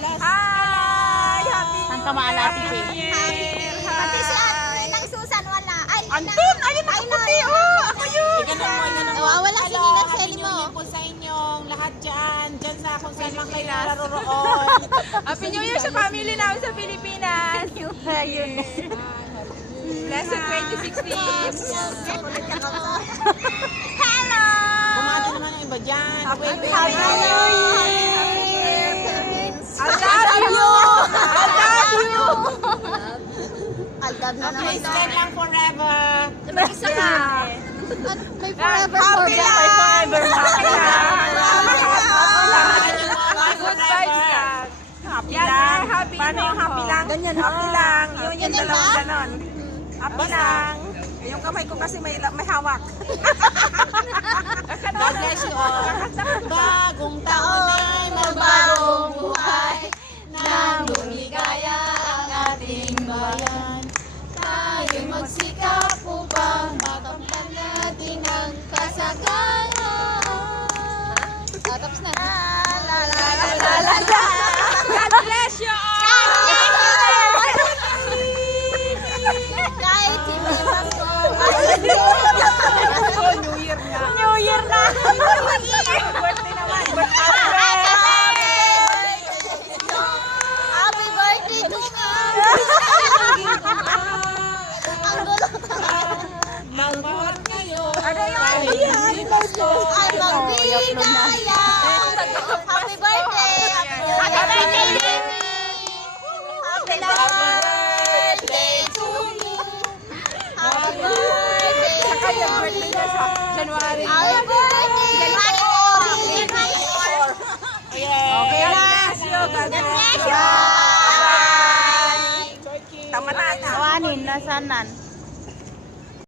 Hi! Happy Saan ka maalati, Che? Pati si Ninang Susan wala. Ay, Andun! Ayun, nakaputi! Oh! Ako yun! nawawala si Ninang Sally mo. po sa inyong lahat dyan sa kung saan man kayo naroroon. Happy New Year sa family namin sa Pilipinas! Blessed 2016! Hello! Bumati naman ang iba dyan. Happy Wait, New wait. Year! Philippines. I love you! I love you! Aldab na naman. Please stay lang forever. Isa ka. At may forever for Happy that. life! Happy life! Good vibes lang. Happy lang. Happy lang. Happy lang. Ganyan, happy lang. Yun yung dalawang ganon. Happy lang. Yung kamay ko kasi may hawak. God bless you all. Bagong taon ay magbagong buhay. Nang lumigaya ang ating bayan. Tayo'y magsikap upang makamtan natin ang kasagayan. Tapos na. God bless you all! Kahit hindi Pasko. New Year na. New Year na. Birthday naman. Happy birthday to me. Ang gulo. Magmahal kayo. Ano yun? Hindi Pasko. Ay, magbigaya. Happy birthday. Happy birthday, baby. Happy birthday to you. Happy birthday to Kaya birthday na sa January. Happy birthday. January 4. Okay na. God bless you. Bye. Tama na. Kawanin, nasanan.